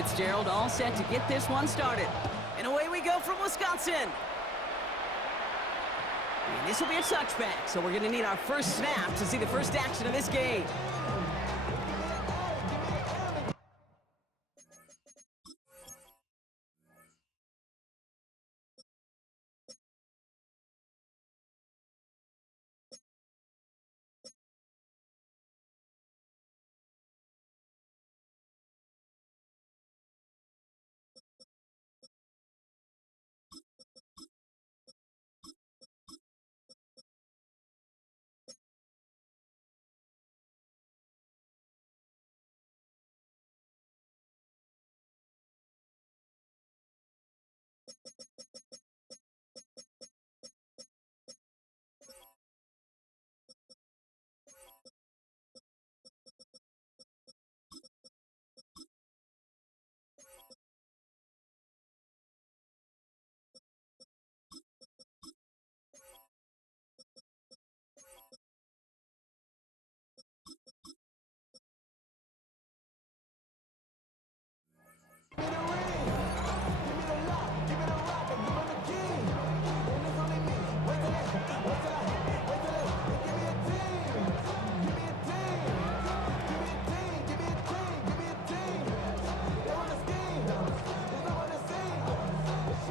Fitzgerald, all set to get this one started. And away we go from Wisconsin. And this will be a touchback, so we're going to need our first snap to see the first action of this game.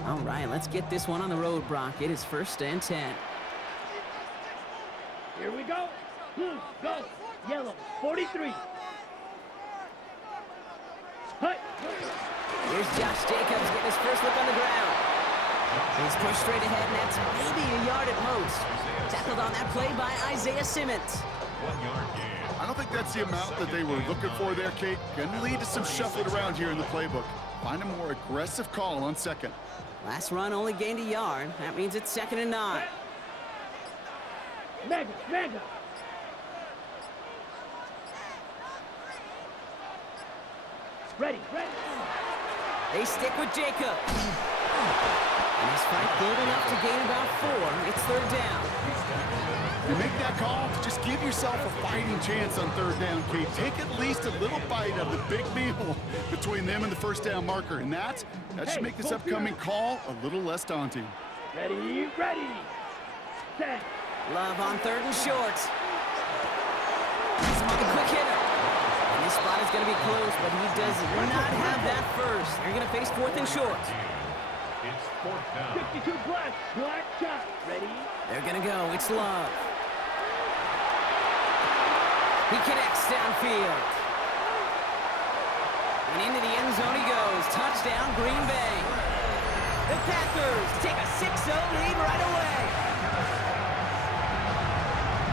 All right, let's get this one on the road, Brock. It is 1st and 10. Here we go. Go. Yellow, 43. Hut. Here's Josh Jacobs getting his first look on the ground. He's pushed straight ahead, and that's maybe a yard at most. Tackled on that play by Isaiah Simmons. 1 yard gain. I don't think that's the amount that they were looking for there, Kate. Gonna lead to some shuffling around here in the playbook. Find a more aggressive call on second. Last run only gained a yard. That means it's 2nd and 9. Mega. Ready. They stick with Jacobs. And his fight good enough to gain about 4. It's 3rd down. You make that call to just give yourself a fighting chance on 3rd down, Kate. Take at least a little bite of the big meal between them and the 1st down marker. And that should make this upcoming call a little less daunting. Ready. Set. Love on 3rd and short. He's among the quick hitter. And this spot is going to be close, but he does not have that first. They're going to face 4th and short. It's 4th down. 52 black shot. Ready. They're going to go. It's Love. He connects downfield. And into the end zone he goes. Touchdown, Green Bay. The Packers take a 6-0 lead right away.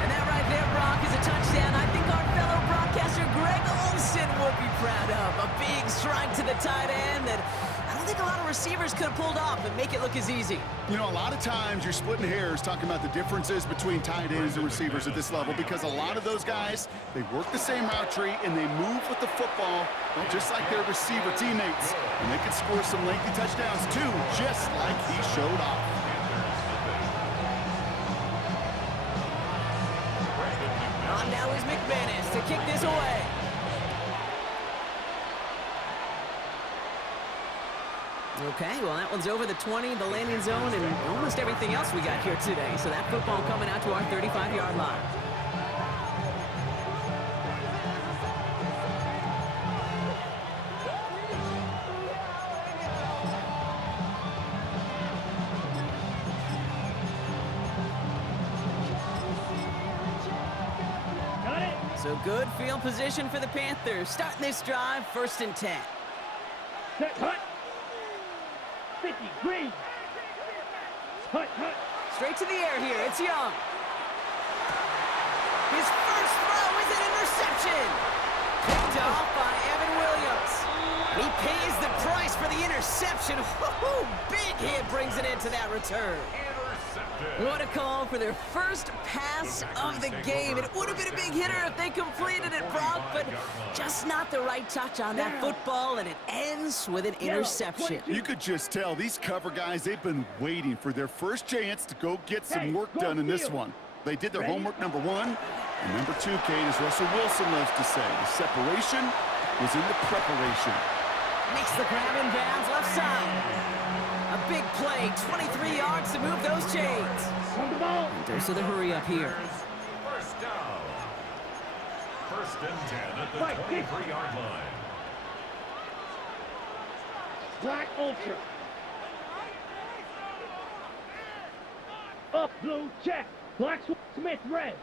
And that right there, Brock, is a touchdown I think our fellow broadcaster Greg Olsen would be proud of. A big strike to the tight end that I don't think a lot of receivers could have pulled off and make it look as easy. You know, a lot of times you're splitting hairs talking about the differences between tight ends and receivers at this level because a lot of those guys, they work the same route tree and they move with the football, well, just like their receiver teammates. And they can score some lengthy touchdowns too, just like he showed off. On now is McManus to kick this away. Okay, well, that one's over the 20, the landing zone, and almost everything else we got here today. So that football coming out to our 35-yard line. Got it. So good field position for the Panthers. Starting this drive, 1st and 10. Set. Hut. 50. Green. Hut. Straight to the air here. It's Young. His first throw is an interception. Picked off by Evan Williams. And he pays the price for the interception. Woo-hoo! Big hit brings it into that return. What a call for their first pass of the game. It would have been a big hitter if they completed it, Brock, but just not the right touch on that football, and it ends with an interception. You could just tell these cover guys, they've been waiting for their first chance to go get some work done in this one. They did their homework, number 1. And number 2, Kate, as Russell Wilson loves to say, the separation was in the preparation. Makes the grab in bounds left side. A big play, 23 yards to move those chains. There's the hurry up here. First down. First and 10 at the 23-yard line. Black Ultra. Up blue check. Black Smith red.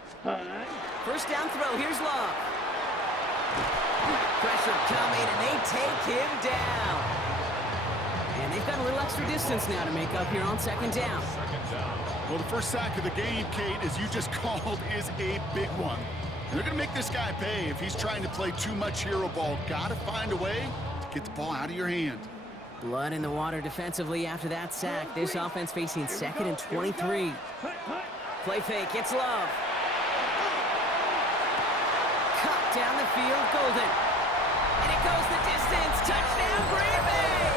First down throw, here's Love. Pressure coming, and they take him down. And they've got a little extra distance now to make up here on second down. Well, the first sack of the game, Kate, as you just called, is a big one. And they're going to make this guy pay if he's trying to play too much hero ball. Got to find a way to get the ball out of your hand. Blood in the water defensively after that sack. This offense facing second and 23. Play fake, it's Love. Cut down the field, Golden. And it goes the distance. Touchdown, Green Bay!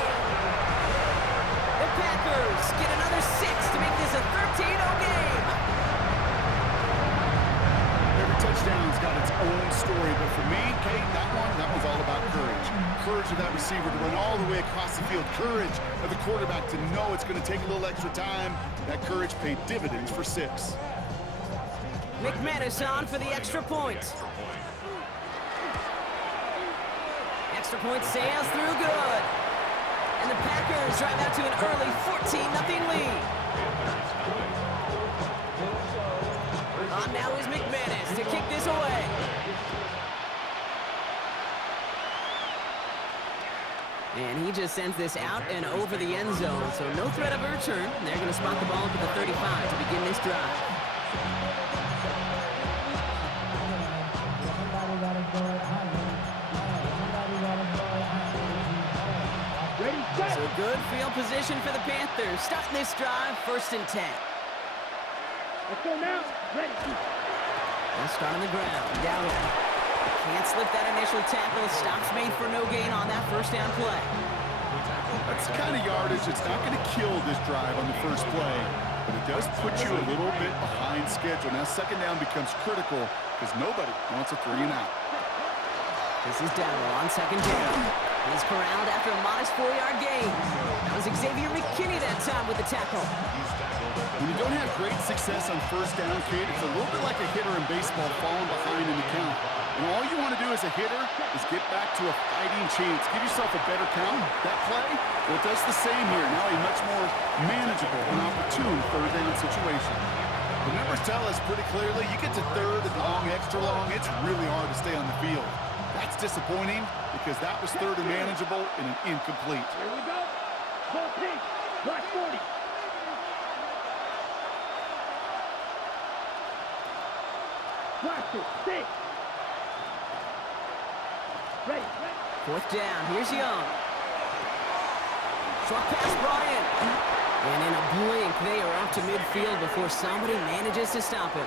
The Packers get another 6 to make this a 13-0 game. Every touchdown's got its own story, but for me, Kate, that one's all about courage. Courage of that receiver to run all the way across the field. Courage of the quarterback to know it's going to take a little extra time. That courage paid dividends for 6. McManus on for the extra point. Extra point sails through good. And the Packers drive out to an early 14-0 lead. On now is McManus to kick this away. And he just sends this out and over the end zone, so no threat of a return. They're going to spot the ball up at the 35 to begin this drive. So good field position for the Panthers. Starting this drive, first and 10. Let's go now. Ready. They'll start on the ground. Down. Can't slip that initial tackle. Stops made for no gain on that first down play. That's the kind of yardage that's not going to kill this drive on the first play, but it does put you a little bit behind schedule. Now second down becomes critical because nobody wants a 3 and out. This is Dowdle on second down. He's corralled after a modest 4-yard gain. That was Xavier McKinney that time with the tackle. When you don't have great success on first down, Kate, it's a little bit like a hitter in baseball falling behind in the count. And all you want to do as a hitter is get back to a fighting chance. Give yourself a better count. That play, well, it does the same here. Now a much more manageable and opportune third down situation. The numbers tell us pretty clearly, you get to third and long, extra long, it's really hard to stay on the field. That's disappointing because that was third and manageable and an incomplete. Here we go. Ball pink. Black 40. Blaster, 6. Ready. Fourth down. Here's Young. Short pass brought in. And in a blink, they are off to midfield before somebody manages to stop him.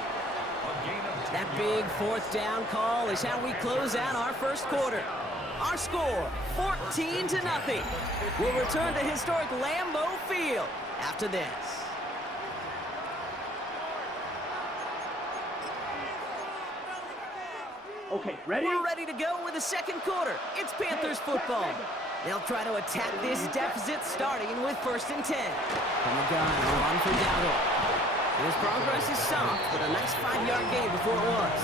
That big fourth down call is how we close out our first quarter. Our score, 14-0. We'll return to historic Lambeau Field after this. Okay, ready? We're ready to go with the second quarter. It's Panthers football. They'll try to attack this deficit starting with first and 10. From the gun, run for Dowdle. His progress is soft, but a nice 5-yard gain before it was.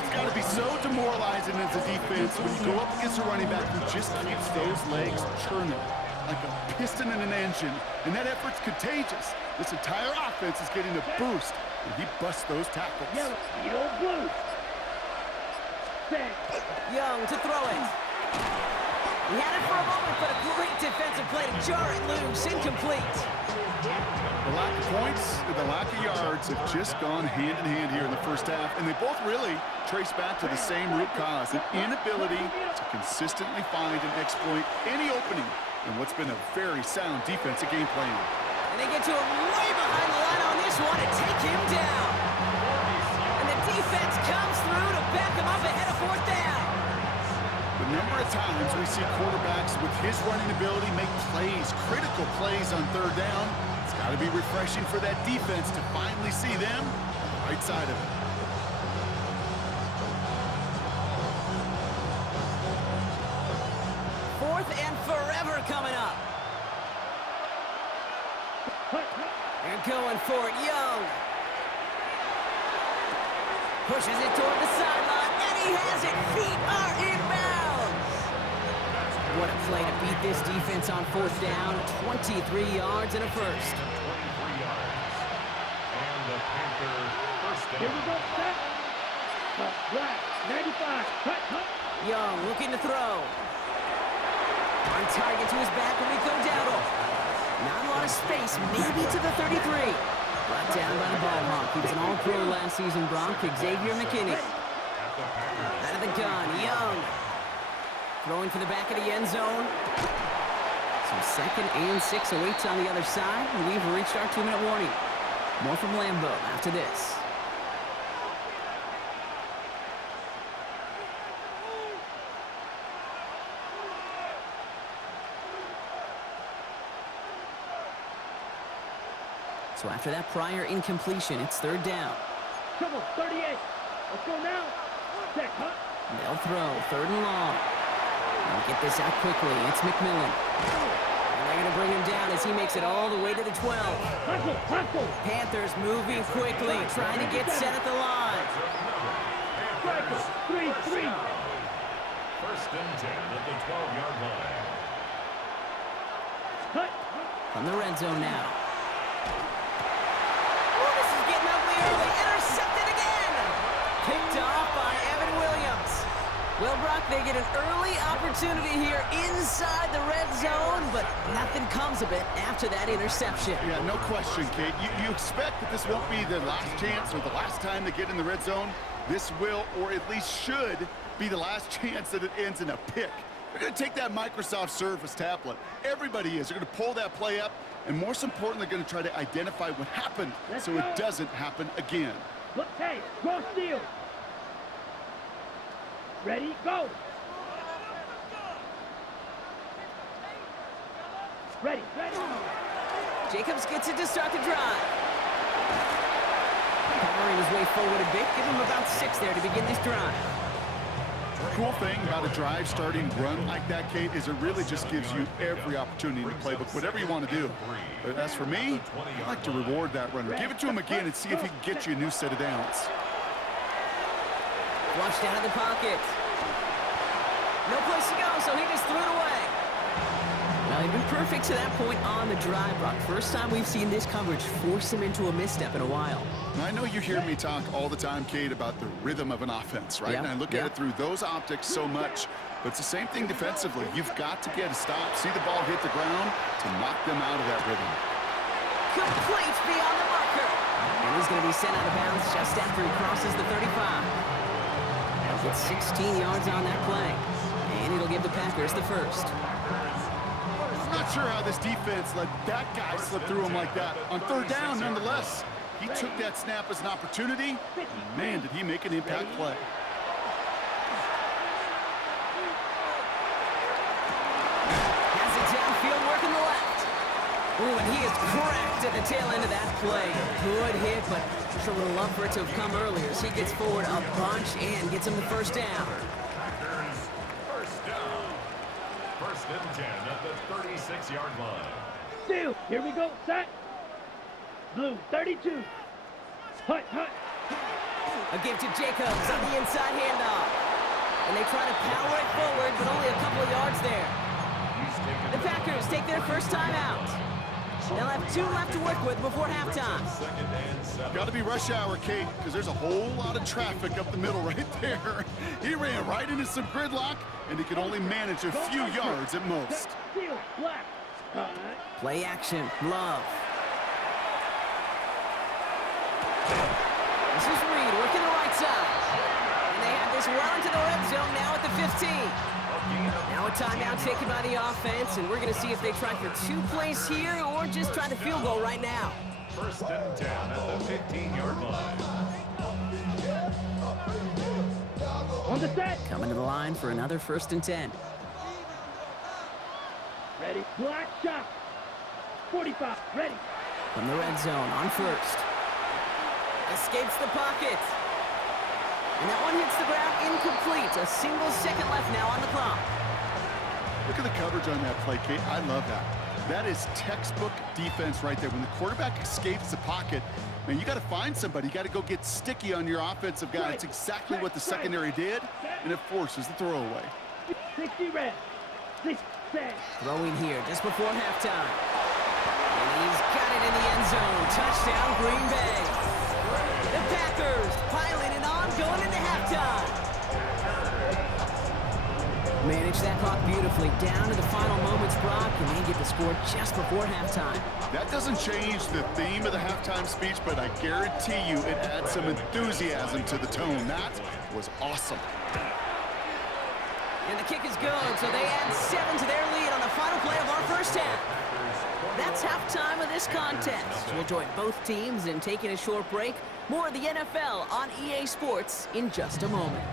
It's got to be so demoralizing as a defense when you go up against a running back who just keeps those legs churning like a piston in an engine, and that effort's contagious. This entire offense is getting a boost when he busts those tackles. Yellow, yellow, blue. Set. Young to throw it. He had it for a moment, but a great defensive play to jar it loose. Incomplete. The lack of points and the lack of yards have just gone hand in hand here in the first half, and they both really trace back to the same root cause, an inability to consistently find and exploit any opening in what's been a very sound defensive game plan. And they get to him way behind the line on this one and take him down. And the defense comes through to back him up ahead of fourth down. The number of times we see quarterbacks with his running ability make plays, critical plays on third down, it's got to be refreshing for that defense to finally see them on the right side of it. 4th and forever coming up. They're going for it, Young. Pushes it toward the sideline, and he has it. Feet are inbounds. What a play to beat this defense on 4th down. 23 yards and a first. 23 yards. And the Panther first down. Here we go, set. Right, 95, cut. Young looking to throw. On target to his back, Rico Dowdle. Not a lot of space, maybe to the 33. Brought down by the ball hawk. He was an all-pro last season, Bronc, Xavier McKinney. Out of the gun, Young. Throwing for the back of the end zone. Some 2nd and 6 awaits on the other side, and we've reached our 2-minute warning. More from Lambeau after this. So after that prior incompletion, it's 3rd down. Come on, 38. Let's go now. Check, huh? They'll throw, 3rd and long. They'll get this out quickly. It's McMillan. And they're going to bring him down as he makes it all the way to the 12. Hustle. Panthers moving quickly, trying to get set at the line. 3-3. First and 10 at the 12-yard line. Cut. From the red zone now. Oh, this is getting ugly early. Intercepted again. Picked off by Evan Williams. Well, Brock, they get an early opportunity here inside the red zone, but nothing comes of it after that interception. Yeah, no question, Kate. You expect that this won't be the last chance or the last time they get in the red zone. This will, or at least should, be the last chance that it ends in a pick. They're going to take that Microsoft Surface tablet. Everybody is. They're going to pull that play up, and most importantly, they're going to try to identify what happened so it doesn't happen again. Look, hey, go steal. Ready, go. Ready. Jacobs gets it to start the drive. Powering his way forward a bit. Give him about 6 there to begin this drive. The cool thing about a drive starting run like that, Kate, is it really just gives you every opportunity in the playbook, whatever you want to do. But as for me, I like to reward that runner. Give it to him again and see if he can get you a new set of downs. Flushed out of the pocket. No place to go, so he just threw it away. Well, he'd been perfect to that point on the drive, Brock. First time we've seen this coverage force him into a misstep in a while. Now, I know you hear me talk all the time, Kate, about the rhythm of an offense, right? And I look at it through those optics so much. But it's the same thing defensively. You've got to get a stop, see the ball hit the ground to knock them out of that rhythm. Complete beyond the marker. And he's going to be sent out of bounds just after he crosses the 35. He'll get 16 yards on that play. And it'll give the Packers the first. I'm not sure how this defense let that guy slip through him like that. On 3rd down, nonetheless, he took that snap as an opportunity. Man, did he make an impact play. Has it downfield, working the left. Ooh, and he is cracked at the tail end of that play. Good hit, but sure would love for it to have come earlier as he gets forward a bunch and gets him the first down. Packers first down. First and 10 at the 36-yard line. Steal. Here we go, set. Blue, 32. Hut. A give to Jacobs on the inside handoff. And they try to power it forward, but only a couple of yards there. The Packers take their first time out. They'll have 2 left to work with before halftime. Got to be rush hour, Kate, because there's a whole lot of traffic up the middle right there. He ran right into some gridlock, and he could only manage a few yards at most. Steal, black. Play action, Love. This is Reed working the right side. And they have this well into the red zone now at the 15. Now a timeout taken by the offense, and we're going to see if they try for 2 plays here or just try the field goal right now. First and 10 at the 15-yard line. On the set. Coming to the line for another 1st and 10. Ready, black shot. 45, ready. From the red zone on 1st. Escapes the pocket. And that one hits the ground incomplete. A single second left now on the clock. Look at the coverage on that play, Kate. I love that. That is textbook defense right there. When the quarterback escapes the pocket, man, you got to find somebody. You got to go get sticky on your offensive guy. It's exactly what the secondary did, and it forces the throwaway. 60 red. 6 set. Throwing here just before halftime. And he's got it in the end zone. Touchdown, Green Bay. The Packers piling it on, going into halftime. Manage that clock beautifully down to the final moments, Brock, and they get the score just before halftime. That doesn't change the theme of the halftime speech, but I guarantee you it adds some enthusiasm to the tone. That was awesome. And the kick is good, so they add 7 to their lead on the final play of our first half. That's halftime of this contest. We'll join both teams in taking a short break. More of the NFL on EA Sports in just a moment.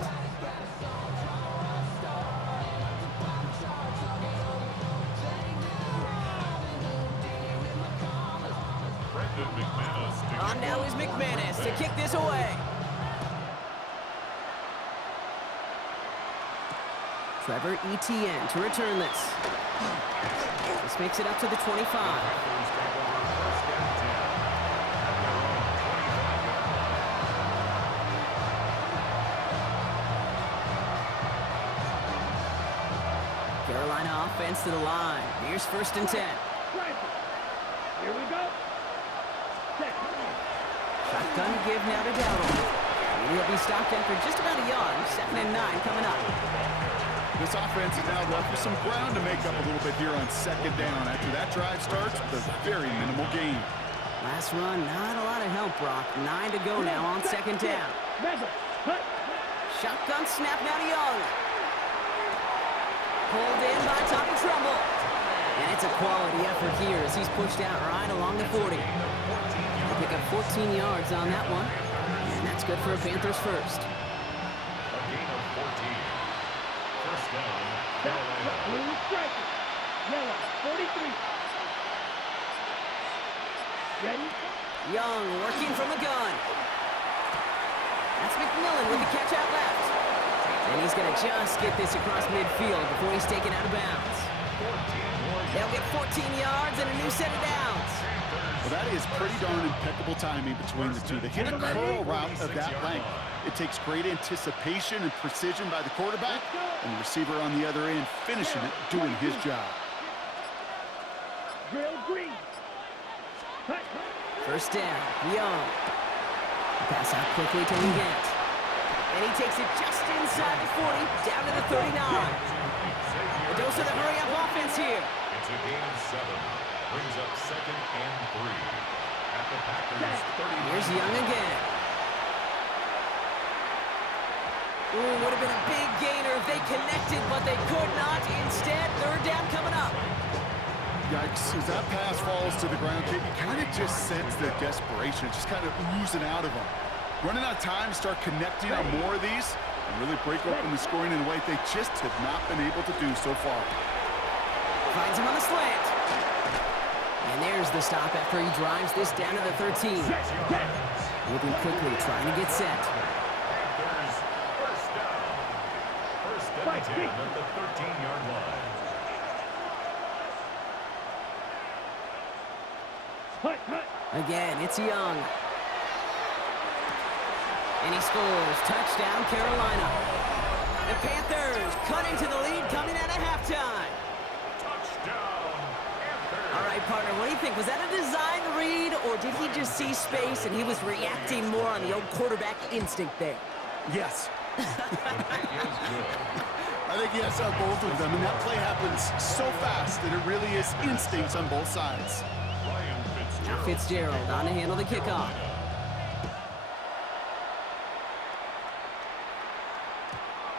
On now is McManus to kick this away. Trevor Etienne to return this. This makes it up to the 25. Carolina offense to the line. Here's 1st and 10. Here we go. Set. Shotgun give now to Dowdle. He'll be stopped after just about a yard. 2nd and 9 coming up. This offense is now left with some ground to make up a little bit here on 2nd down. After that drive starts with a very minimal gain. Last run, not a lot of help, Brock. 9 to go now on 2nd down. Shotgun snap now to Young. Pulled in by Tommy Trumbull. And it's a quality effort here as he's pushed out right along the 40. He'll pick up 14 yards on that one. And that's good for a Panthers first. A gain of 14. First down, Carolina. Blue striker. Yellow, 43. Ready? Young working from the gun. That's McMillan with the catch out left. And he's going to just get this across midfield before he's taken out of bounds. They'll get 14 yards and a new set of downs. Well, that is pretty darn impeccable timing between the two. They hit a curl route of that length. It takes great anticipation and precision by the quarterback, and the receiver on the other end finishing it, doing his job. Drill green. First down, Young. Pass out quickly to Legette. And he takes it just inside the 40, down to the 39. A dose of the hurry-up offense here. It's a gain of 7. Brings up 2nd and 3. At the Packers 30. Here's Young again. Ooh, would have been a big gainer if they connected, but they could not. Instead, 3rd down coming up. Yikes, as that pass falls to the ground, you kind of just sense the desperation, just kind of oozing out of them. Running out of time to start connecting on more of these and really break open the scoring in a way they just have not been able to do so far. Finds him on the slant. And there's the stop after he drives this down to the 13. Moving quickly, trying to get set. Panthers first down. First and 10 at the 13-yard line. Again, it's Young. And he scores. Touchdown, Carolina. The Panthers cut into the lead coming out of halftime. Touchdown, Panthers. All right, partner, what do you think? Was that a design read, or did he just see space and he was reacting more on the old quarterback instinct there? Yes. The pick is good. I think yes on both of them, and that play happens so fast that it really is instincts on both sides. Ryan Now Fitzgerald. Fitzgerald on to handle the kickoff.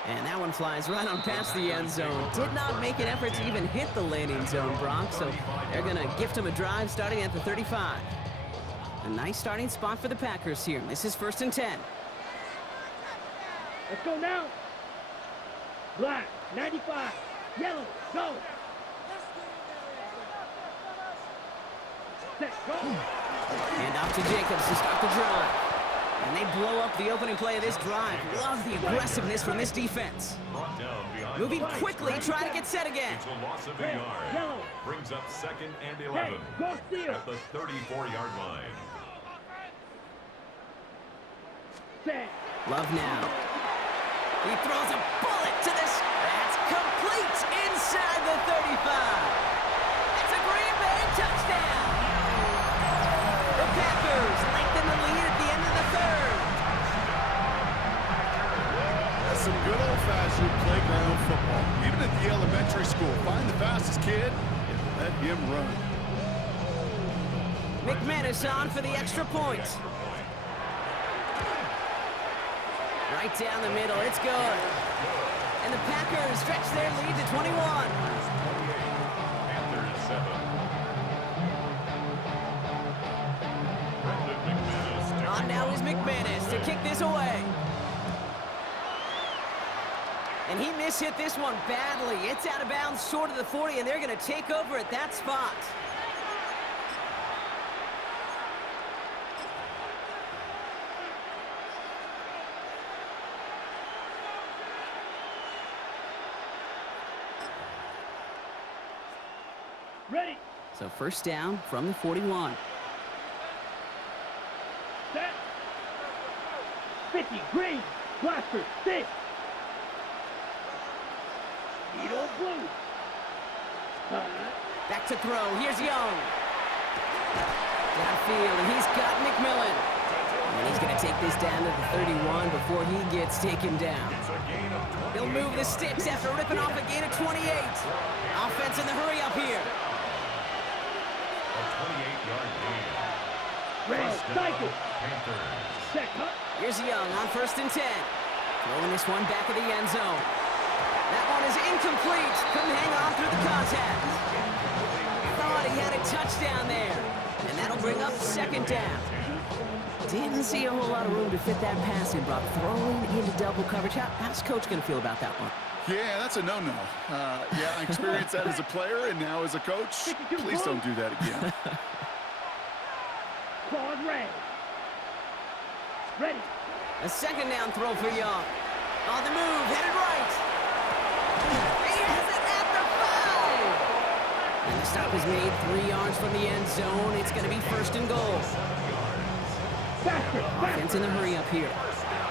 And that one flies right on past the end zone. Did not make an effort to even hit the landing zone, Brock, so they're going to gift him a drive starting at the 35. A nice starting spot for the Packers here. This is 1st and 10. Let's go now. Black, 95. Yellow, go. Set, go. And off to Jacobs to start the drive. And they blow up the opening play of this drive. Love the aggressiveness from this defense. Brought down behind Moving the line. quickly, trying to get set again. It's a loss of a yard. Yellow. Brings up 2nd and 11 Go steal. at the 34-yard line. Set. Love now. He throws a bullet to this. That's complete inside the 35. It's a Green Bay touchdown. The Packers lengthen the lead at the end of the third. That's some good old-fashioned playground football. Even at the elementary school, find the fastest kid and let him run. McManus on for the extra point. Right down the middle, it's good. And the Packers stretch their lead to 21. Panthers 7. Brendan McManus. On now is McManus to kick this away. And he mishit this one badly. It's out of bounds short of the 40, and they're going to take over at that spot. Ready. So first down from the 41. Set. 50. Green. Blaster. 6. Needle blue. Back to throw. Here's Young. Downfield, and he's got McMillan. And he's going to take this down to the 31 before he gets taken down. It's a gain of 20. He'll move the sticks after ripping off a gain of 28. Offense in the hurry up here. A 28-yard gain. Red. First down, Cycle. Panthers. Check. Huh? Here's Young on 1st and 10. Throwing this one back of the end zone. That one is incomplete. Couldn't hang on through the contact. Thought he had a touchdown there. And that'll bring up 2nd down. Didn't see a whole lot of room to fit that pass in, Brock. Throwing into double coverage. How's Coach going to feel about that one? Yeah, that's a no-no. Yeah, I experienced that as a player and now as a coach. Please don't do that again. Claws red. Ready. A 2nd down throw for Young. On the move, headed right. He has it at the 5. And the stop is made 3 yards from the end zone. It's going to be 1st and goal. Faster. Offense in the hurry up here.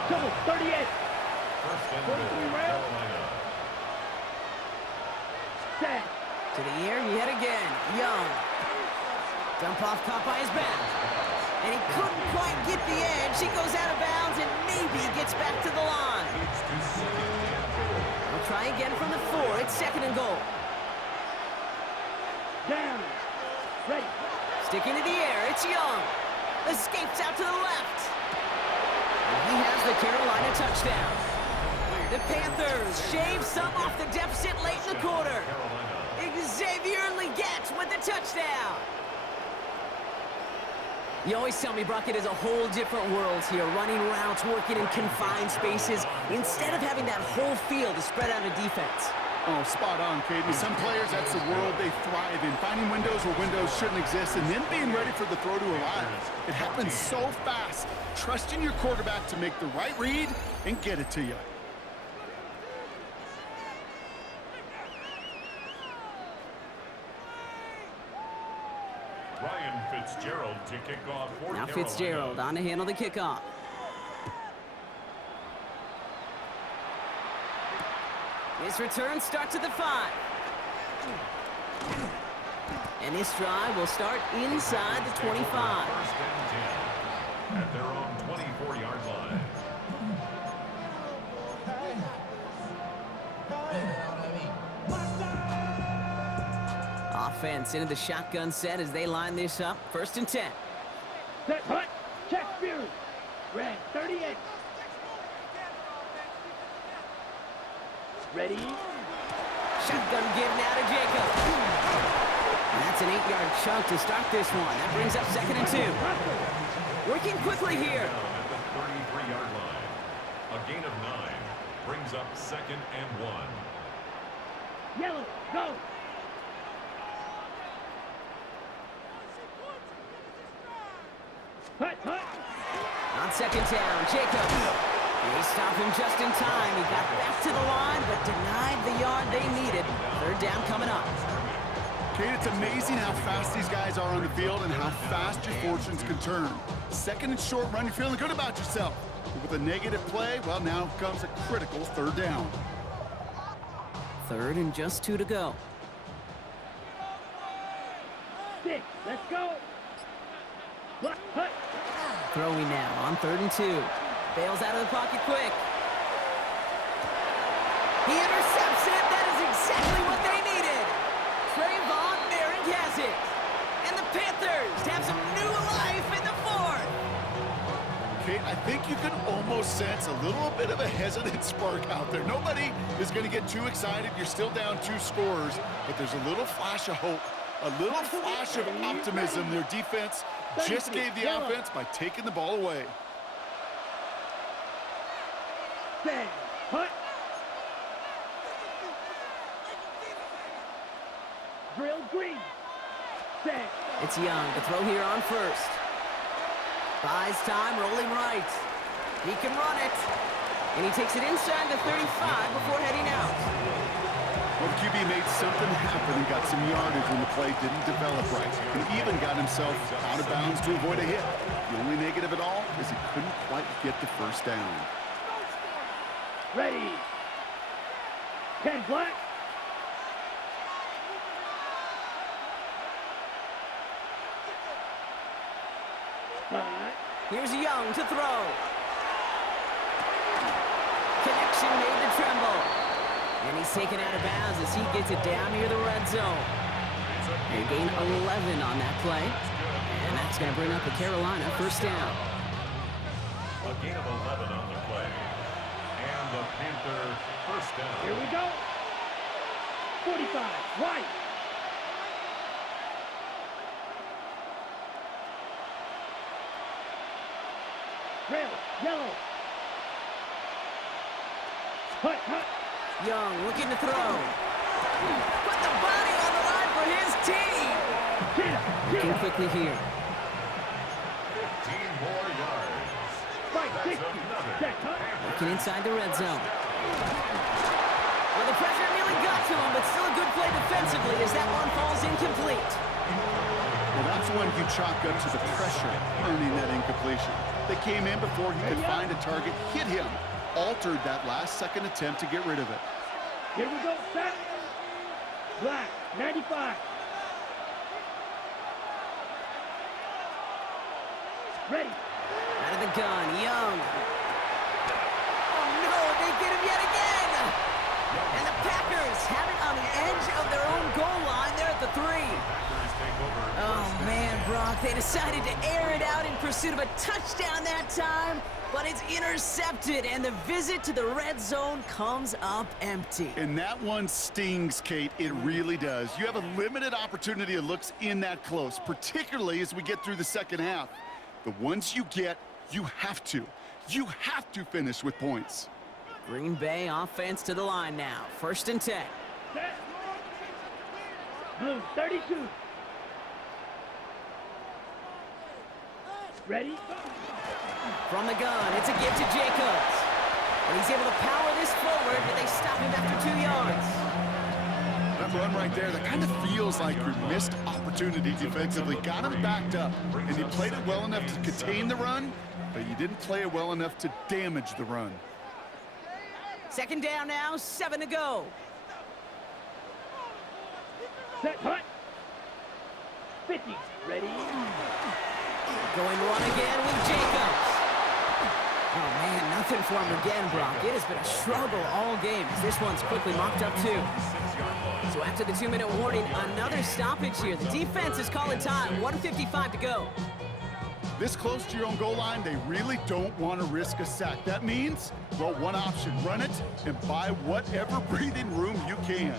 Double. 38. First and goal, 43 red. Carolina. Set. To the air yet again. Young. Dump off caught by his back. And he couldn't quite get the edge. He goes out of bounds and maybe gets back to the line. It's to 2nd and goal. We'll try again from the 4. It's 2nd and goal. Down. Ready. Sticking to the air. It's Young. Escapes out to the left. And he has the Carolina touchdown. The Panthers shave some off the deficit late in the quarter. Xavier Legette with the touchdown. You always tell me, Brock, it is a whole different world here. Running routes, working in confined spaces, instead of having that whole field to spread out a defense. Oh, spot on, Katie. Some players, that's the world they thrive in. Finding windows where windows shouldn't exist and then being ready for the throw to arrive. It happens so fast. Trusting your quarterback to make the right read and get it to you. Ryan Fitzgerald to kick off for Now Carolina. Fitzgerald on to handle the kickoff. His return starts at the 5. And this drive will start inside the 25. First and 10 at their own 24-yard line. Offense into the shotgun set as they line this up. 1st and 10. Set. Hut. Check. Fury. Red. 38. Ready. Shotgun give now to Jacob. And that's an 8-yard chunk to start this one. That brings up 2nd and 2. Working quickly here. Down at the 33-yard line. A gain of 9 brings up 2nd and 1. Yellow. Go. second down. Jacobs. They stop him just in time. He got back to the line, but denied the yard they needed. Third down coming up. Kate, it's amazing how fast these guys are on the field and how fast your fortunes can turn. Second and short run, you're feeling good about yourself. But with a negative play, well, now comes a critical third down. Third and just 2 to go. 6, let's go. Throwing now on 3rd and 2. Bails out of the pocket quick. He intercepts it. That is exactly what they needed. Trayvon Merrick has it. And the Panthers have some new life in the fourth. Kate, I think you can almost sense a little bit of a hesitant spark out there. Nobody is going to get too excited. You're still down 2 scores, but there's a little flash of hope, a little flash of optimism. Their defense just gave the offense by taking the ball away. Set, hut. Drill green. Set. It's Young to throw here on 1st. Buys time, rolling right. He can run it. And he takes it inside the 35 before heading out. Well, the QB made something happen and got some yardage when the play didn't develop right. And even got himself out of bounds to avoid a hit. The only negative at all is he couldn't quite get the first down. Ready. 10 black. Here's Young to throw. Connection made to Tremble. And he's taken out of bounds as he gets it down near the red zone. They gain 11 on that play. And that's going to bring up the Carolina first down. A gain of 11 on the play. And the Panther first down. Here we go. 45, right. Red, yellow. Hut, hut. Young looking to throw. Put the body on the line for his team. Looking quickly here. 15 more yards. Right, 60. Set, hut. Looking inside the red zone. Well, the pressure nearly got to him, but still a good play defensively as that one falls incomplete. Well, that's when you chalk up to the pressure earning that incompletion. They came in before he could find a target, hit him, altered that last-second attempt to get rid of it. Here we go, set. Black, 95. Ready. Out of the gun, Young. Oh, no, they get him yet again. And the Packers have it on the edge of their own goal line. They're at the 3. Oh, man, Brock, they decided to air it out in pursuit of a touchdown that time, but it's intercepted, and the visit to the red zone comes up empty. And that one stings, Kate. It really does. You have a limited opportunity that looks in that close, particularly as we get through the second half. The ones you get, you have to finish with points. Green Bay offense to the line now. 1st and 10. Set. Blue, 32. Ready? From the gun, it's a give to Jacobs. And he's able to power this forward, but they stop him after 2 yards. That run right there, that kind of feels like your missed opportunity defensively. Got him backed up, and you played it well enough to contain the run, but you didn't play it well enough to damage the run. Second down now, 7 to go. Set, hut. 50. Ready? Going run again with Jacobs. Oh, man, nothing for him again, Brock. It has been a struggle all game. This one's quickly mocked up, too. So after the 2-minute warning, another stoppage here. The defense is calling time. 1:55 to go. This close to your own goal line, they really don't want to risk a sack. That means, well, one option, run it and buy whatever breathing room you can.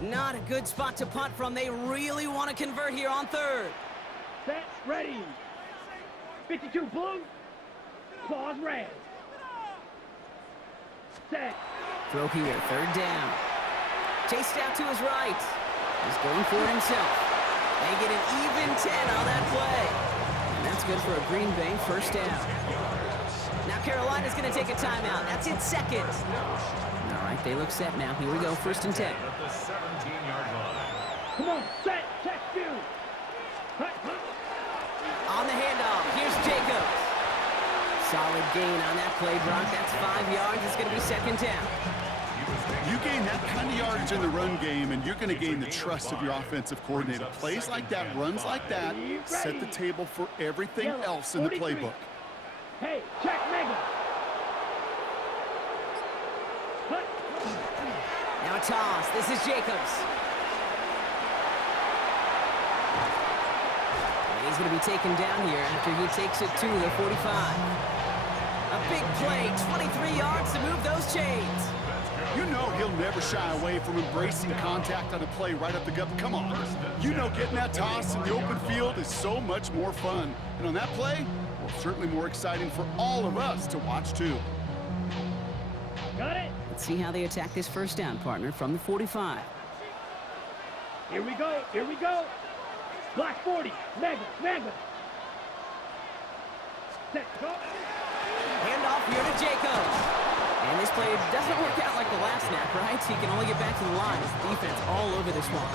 Not a good spot to punt from. They really want to convert here on 3rd. Set, ready. 52 blue. Claws red. Set. Throw here, 3rd down. Chased out to his right. He's going for it himself. They get an even 10 on that play. And that's good for a Green Bay first down. Now Carolina's going to take a timeout. That's its second. All right, they look set now. Here we go, 1st and 10. At the 17-yard line. Come on, set, check, view. On the handoff, here's Jacobs. Solid gain on that play, Brock. That's 5 yards. It's going to be 2nd down. You gain that kind of yardage in the run game, and you're going to gain the trust of your offensive coordinator. Plays like that, runs like that, set the table for everything else in the playbook. Hey, check Mega. Now a toss. This is Jacobs. And he's going to be taken down here after he takes it to the 45. A big play, 23 yards to move those chains. You know he'll never shy away from embracing contact on a play right up the gut. Come on. You know getting that toss in the open field is so much more fun. And on that play, well, certainly more exciting for all of us to watch, too. Got it. Let's see how they attack this 1st down, partner, from the 45. Here we go, here we go. Black 40, Mega. Set, go. Handoff here to Jacobs. And this play doesn't work out like the last snap, right? He can only get back to the line. His defense all over this one.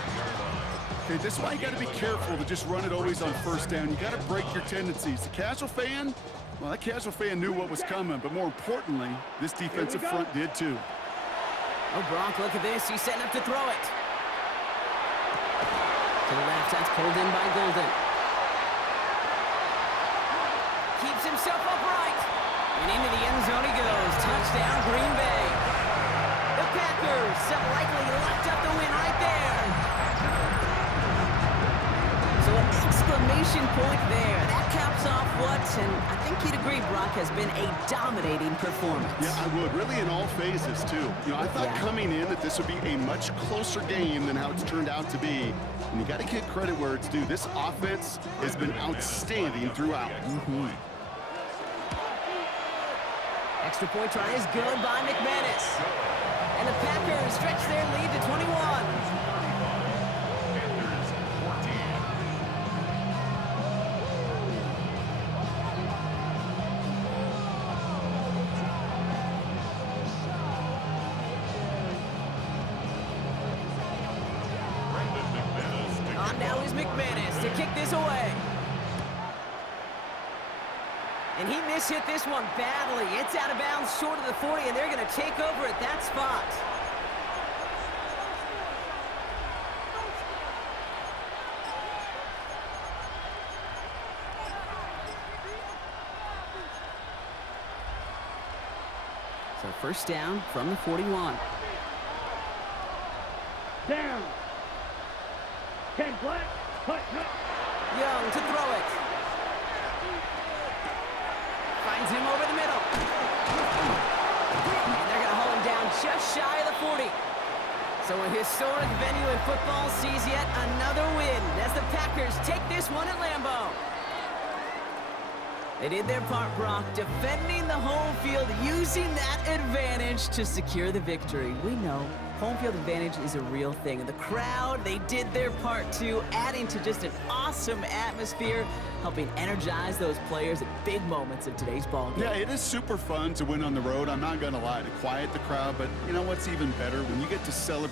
Okay, this is why you got to be careful to just run it always on 1st down. You got to break your tendencies. The casual fan, well, that casual fan knew what was coming, but more importantly, this defensive front did too. Oh, Brock, look at this. He's setting up to throw it. To the left, that's pulled in by Golden. Keeps himself upright. And into the end zone he goes. Touchdown, Green Bay. The Packers have likely locked up the win right there. So an exclamation point there. That caps off what, and I think you'd agree, Brock, has been a dominating performance. Yeah, I would. Really in all phases, too. You know, I thought coming in that this would be a much closer game than how it's turned out to be. And you got to give credit where it's due. This offense has been outstanding throughout. Extra point try is good by McManus. And the Packers stretch their lead to 21. Panthers 14. On now is McManus to kick this away. And he mishit this one badly. It's out of bounds short of the 40, and they're going to take over at that spot. So 1st down from the 41. Down. 10 black. Hut. Young to throw it. Finds him over the middle. And they're going to hold him down just shy of the 40. So a historic venue in football sees yet another win as the Packers take this one at Lambeau. They did their part, Brock, defending the home field, using that advantage to secure the victory. We know home field advantage is a real thing. And the crowd, they did their part too, adding to just an awesome atmosphere, helping energize those players at big moments of today's ball game. Yeah, it is super fun to win on the road. I'm not going to lie, to quiet the crowd. But you know what's even better? When you get to celebrate